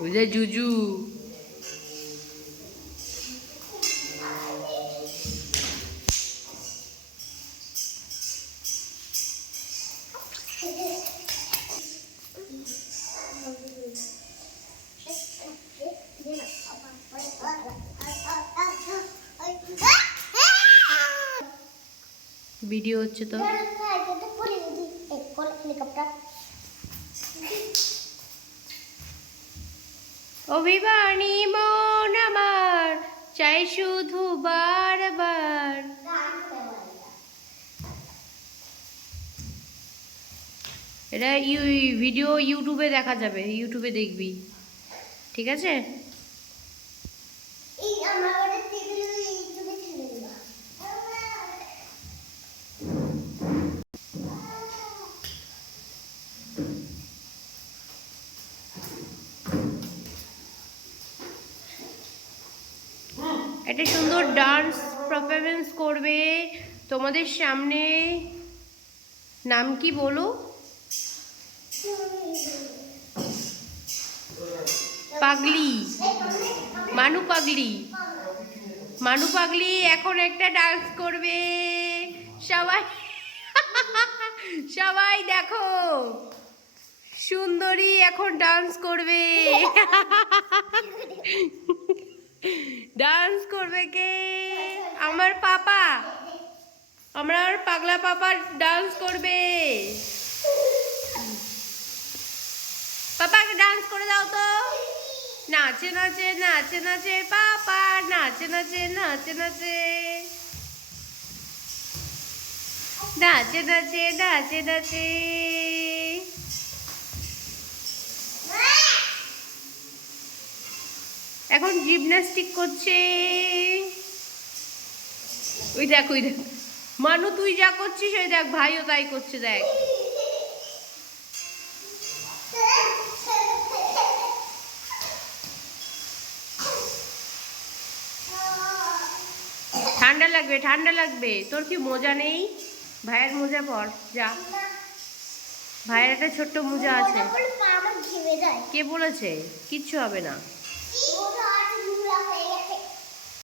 ওই জুজু ভিডিও হচ্ছে তো। অভিমানী মন আমার চাই শুধু বারবার। এটা ভিডিও ইউটিউবে দেখা যাবে, ইউটিউবে দেখবি, ঠিক আছে? একটা সুন্দর ডান্স পারফরমেন্স করবে তোমাদের সামনে। নাম কি বলো? পাগলি, মানু পাগলি। মানু পাগলি এখন একটা ডান্স করবে। সবাই সবাই দেখো, সুন্দরী এখন ডান্স করবে। ডান্স করবে কে? আমার পাপা, আমার পাগলা পাপা ডান্স করবে। পাপাকে ডান্স করে দাও তো। নাচে নাচে নাচে নাচে পাপা, নাচে নাচে নাচে নাচে নাচে নাচে নাচে নাচে। এখন জিমন্যাস্টিক করছে। ওই দেখ, ওই দেখ মানু, তুই যা করছিস ওই দেখ ভাইও তাই করছে, দেখ। ঠান্ডা লাগবে, ঠান্ডা লাগবে। তোর কি মোজা নেই? ভাইয়ের মোজা পর যা। ভাইয়ের একটা ছোট্ট মোজা আছে। কে বলেছে? কিচ্ছু হবে না।